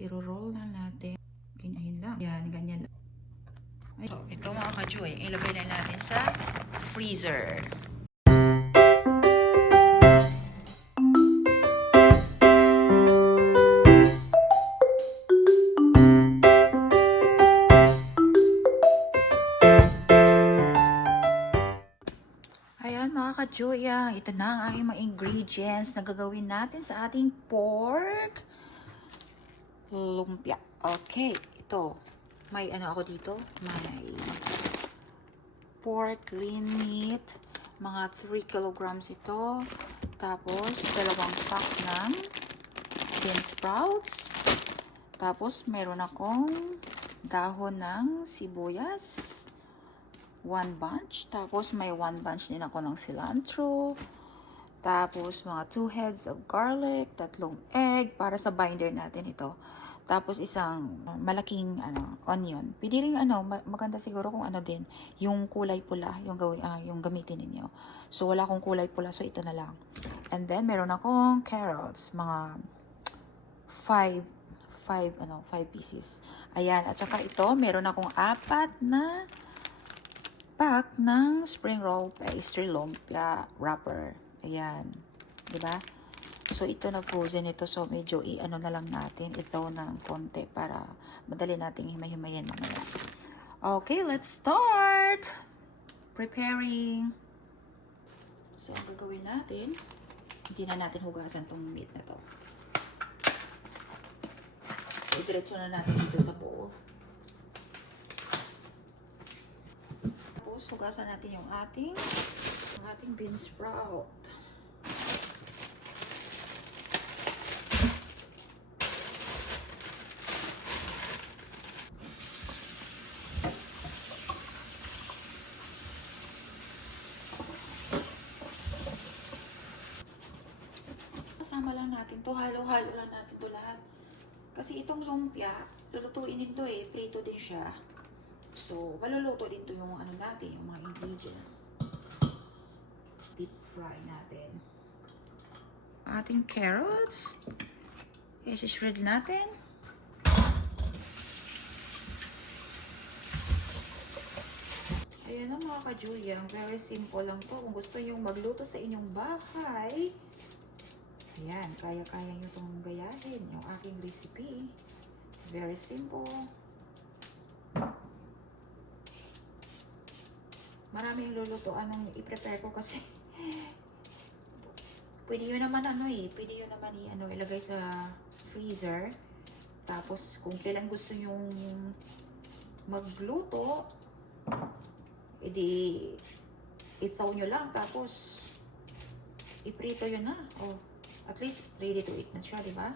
iro-roll na natin. Ganyan lang. Yan, ganyan lang. So, ito mga ka-joy, ilagay na natin sa freezer. Ayan mga ka-joy, ito na ang aking mga ingredients na gagawin natin sa ating pork lumpia. Okay, ito. May ano ako dito? May pork lean meat. Mga 3 kilograms ito. Tapos, 2 pack ng bean sprouts. Tapos, meron akong dahon ng sibuyas. 1 bunch. Tapos, may 1 bunch din ako ng cilantro. Tapos, mga 2 heads of garlic. 3 egg para sa binder natin ito. Tapos isang malaking onion. Pwede rin maganda siguro kung din, yung kulay pula, yung gamitin ninyo. So wala akong kulay pula, so ito na lang. And then meron akong carrots, mga 5 pieces. Ayan, at saka ito, meron akong 4 na pack ng spring roll pastry lumpia wrapper. Ayan, 'di ba? So, ito na frozen ito. So, medyo na lang natin. Ito ng konti para madali nating himay-himayin mamaya. Okay, let's start preparing. So, ang gagawin natin, hindi na natin hugasan tong meat na to. So, diretso na natin dito sa bowl. Tapos, hugasan natin yung ating bean sprout. Kasama lang natin to, halo-halo lang natin to lahat. Kasi itong lumpia, lulutuin din to prito din siya. So, maluluto din to yung natin, yung mga ingredients. Deep fry natin. Ating carrots. I-shred natin. Ayan ang mga ka-Julia, very simple lang to. Kung gusto yung magluto sa inyong bahay, ayan, kaya-kaya nyo itong gayahin, yung aking recipe. Very simple. Maraming lulutuan ang i-prepare ko kasi pwede yun naman pwede yun naman ilagay sa freezer. Tapos kung kailan gusto nyong magluto, edi itaw nyo lang, tapos iprito yun na. Oh, at least ready to eat na siya, di ba?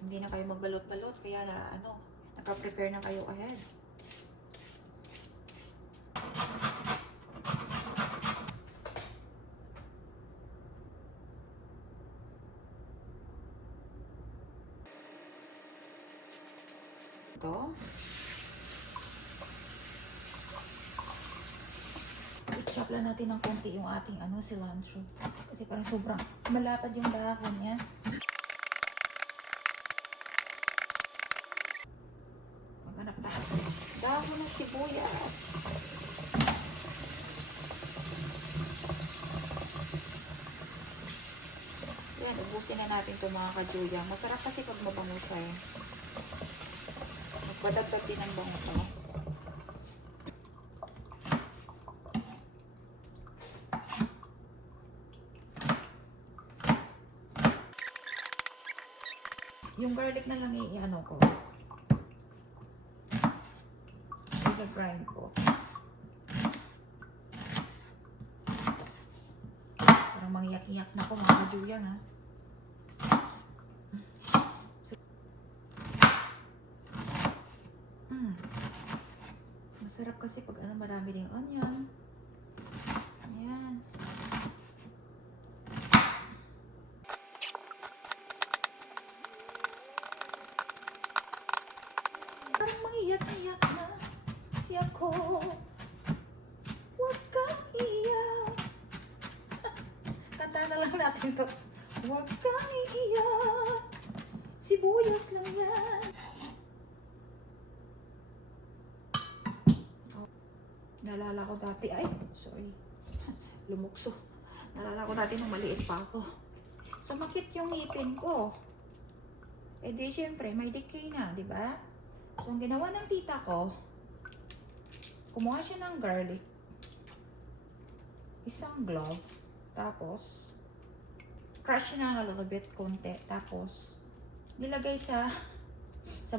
Hindi na kayo magbalot-balot, kaya na naka-prepare na kayo ahead. Ito. I-chop lang natin ng konti yung ating cilantro. Kasi parang sobrang malapad yung dahon niya. Maghanap tayo. Dahon ng sibuyas. Yan, ubusin na natin ito mga ka-Julia. Masarap kasi pag mabango siya Magpadagdag din ang bango ito. Yung garlic na lang ko. I-grind ko. Parang mangyak-iyak na ko mga ka-Julia ha. Masarap kasi pag marami ding onion. Ayan. Parang mangiyak-iyak na si ako. Huwag kang iiyak. Kanta na lang natin to. Huwag kang iiyak. Si Sibuyas lang yan. Naalala ko dati, ay, sorry. Lumukso. Naalala ko dati nung maliit pa ako. Sumakit yung ngipin ko. Eh di, syempre, may decay na, di ba? So, ang ginawa ng tita ko, kumuha siya ng garlic, isang glove, tapos, crush na a little bit, konti, tapos, nilagay sa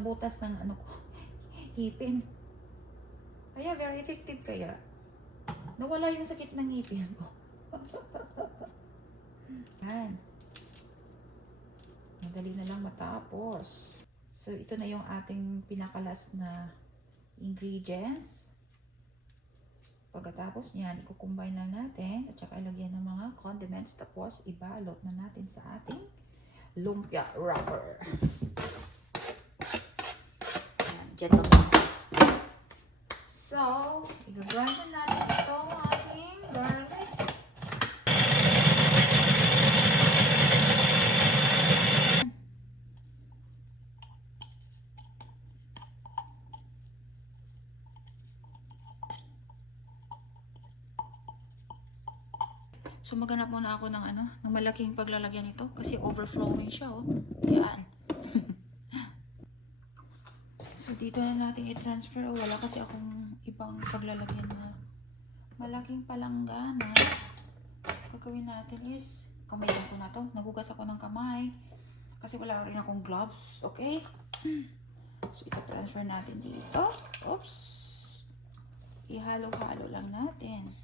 butas ng ano ko, ngipin. Kaya, very effective kaya. Nawala yung sakit ng ngipin ko. Yan. Madali na lang matapos. So, ito na yung ating pinakalas na ingredients. Pagkatapos niyan, i-combine lang natin at saka ilagyan ng mga condiments. Tapos, ibalot na natin sa ating lumpia wrapper. Diyan lang. So, i-grind na natin itong ating garlic. So, maghanap muna ako ng ng malaking paglalagyan nito kasi overflowing siya, oh. Yan. So, dito na natin i-transfer. Wala kasi akong ibang paglalagyan na malaking palanggana. Gagawin natin is, kamayan ko na to. Nagugas ako ng kamay kasi wala rin akong gloves, okay? So, ito-transfer natin dito. Oops! Ihalo-halo lang natin.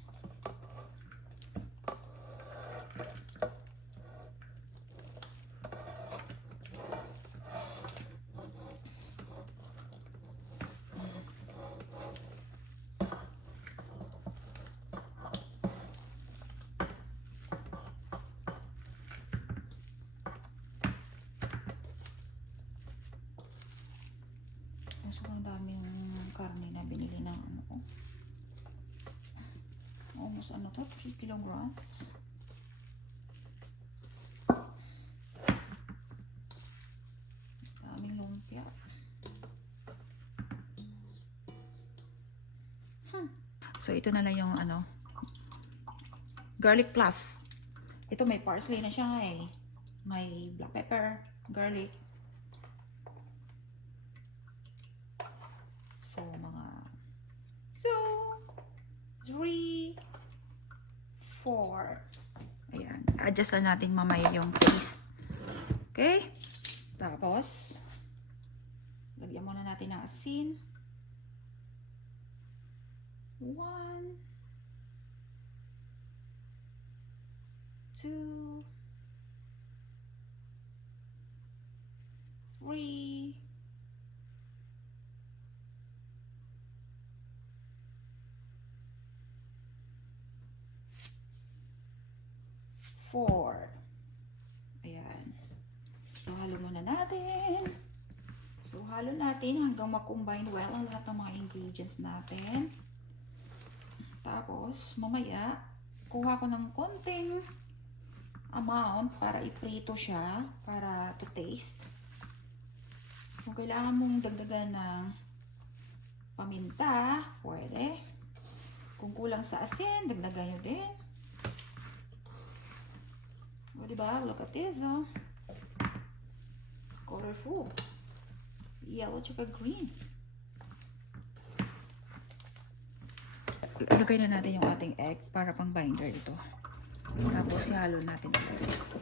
Sobrang daming karne na binili ng almost 3 kilograms. Daming lumpia. So ito na lang yung garlic plus. Ito may parsley na siya eh. May black pepper, garlic. So, 3, 4. Ayan. Adjust lang natin mamaya yung taste. Okay? Tapos, lagyan muna natin ng asin. 1, 2, 3, 4. Ayan. So, halo muna natin. So, halo natin hanggang ma-combine well ang lahat ng mga ingredients natin. Tapos, mamaya, kuha ko ng konting amount para iprito siya, para to taste. Kung kailangan mong dagdagan ng paminta, pwede. Kung kulang sa asin, dagdagan nyo din. O, diba? Look at this, oh. Colorful. Yellow tsaka green. Ilagay na natin yung ating egg para pang binder ito. Tapos, ihalo natin ito.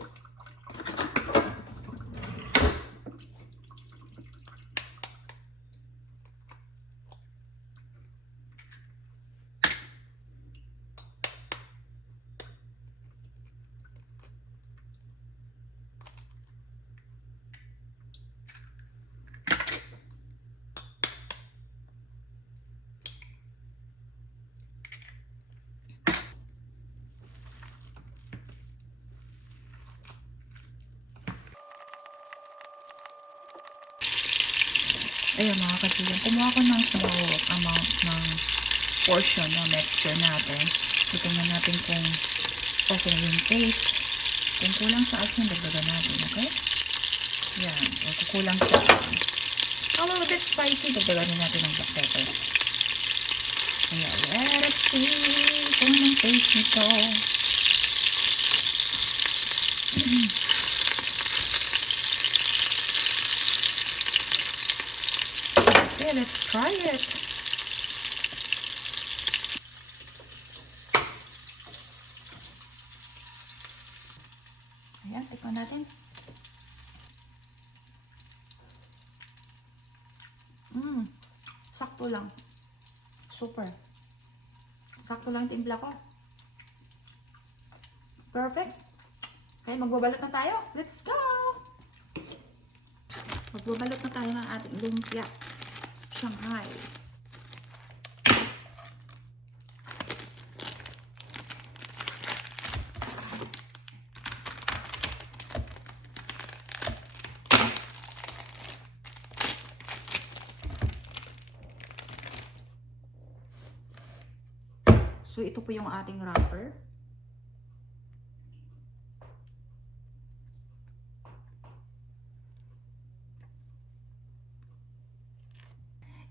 Ayan mga kasigan, kumuha ko ng small amount ng portion na mixture natin. Titingnan natin kung okay yung taste. Kung kulang sa asin, dagdagan natin, okay? Yan. O, kukulang siya. A little bit spicy. Dagdagan din natin ng black pepper. Ayan. Let's see kung ang taste nito. Okay, let's try it. Ayan, tikman natin. Sakto lang. Super. Sakto lang yung timpla ko. Perfect. Okay, magbabalot na tayo. Let's go! Magbabalot na tayo ng ating lumpia Shanghai. So, ito po yung ating wrapper.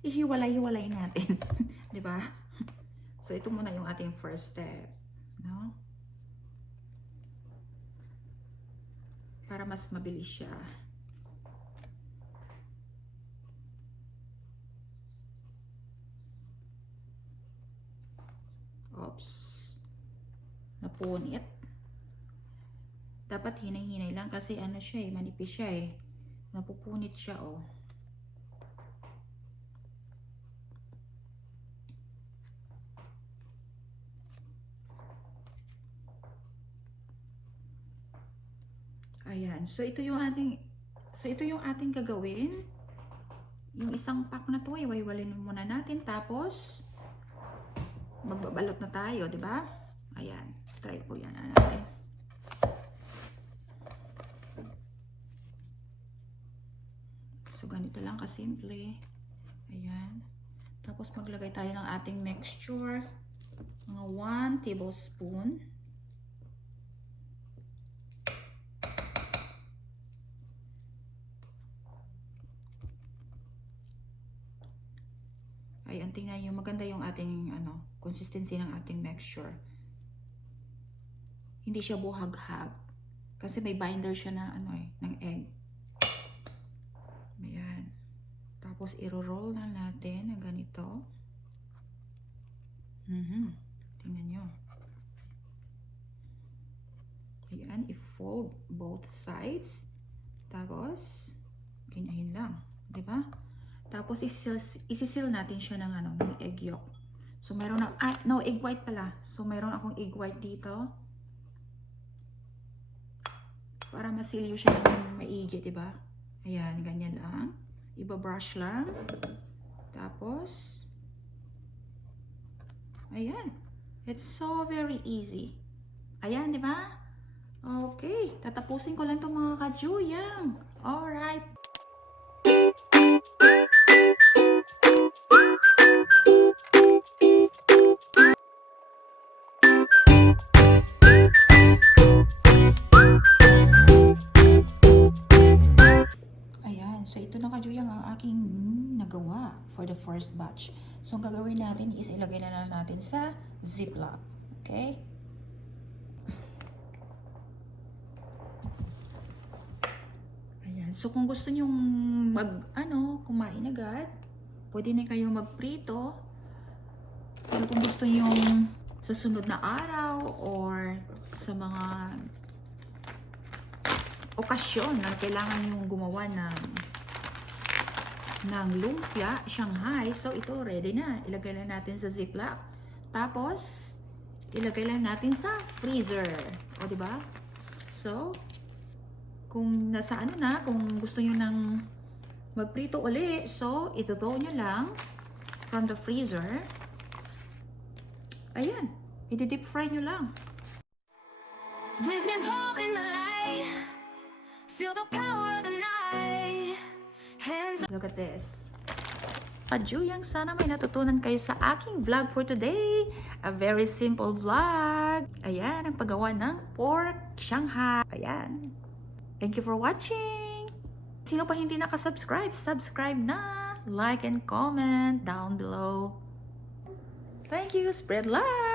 Ihiwalay-hiwalay natin. 'Di ba? So, ito muna yung ating first step. No? Para mas mabilis siya. Oops. Napunit. Dapat hinay-hinay lang kasi ano siya eh, manipis siya eh. Napupunit siya oh. Ayan. So ito yung ating gagawin. Yung isang pack na to, iwaiwalin muna natin tapos magbabalot na tayo, 'di ba? Ayan. Try po 'yan natin. So ganito lang kasimple. Ayan. Tapos maglagay tayo ng ating mixture. Mga 1 tablespoon. Ayan, tingnan nyo, maganda yung ating consistency ng ating mixture. Hindi siya buhag-hag. Kasi may binder siya na ng egg. Ayan. Tapos i-roll na natin na ganito. Tingnan nyo. Ayan, i-fold both sides. Tapos ganyan lang, 'di ba? Tapos isi-seal natin siya ng ng egg yolk. So meron na no egg white pala. So meron akong egg white dito. Para masilyo siya ng maigi, 'di ba? Ayan, ganyan lang. Iba-brush lang. Tapos ayan. It's so very easy. Ayan, 'di ba? Okay, tatapusin ko lang 'tong mga kajuyang. All right. So, ito na kajuyang ang aking nagawa for the first batch. So, ang gagawin natin is ilagay na lang natin sa ziplock. Okay? Ayan. So, kung gusto nyong kumain agad, pwede na kayong magprito. Pero kung gusto nyong sa sunod na araw or sa mga okasyon na kailangan nyong gumawa ng lumpia Shanghai, so ito ready na. Ilagay lang natin sa ziplock. Tapos ilagay lang natin sa freezer. O, di ba? So kung nasa kung gusto niyo nang magprito uli, so itutuo niyo lang from the freezer. Ayan, i-deep fry niyo lang. Feel the power of the night. Look at this. Kajuyang, sana may natutunan kayo sa aking vlog for today. A very simple vlog. Ayan, ang paggawa ng pork Shanghai. Ayan. Thank you for watching. Sino pa hindi nakasubscribe, subscribe na. Like and comment down below. Thank you. Spread love.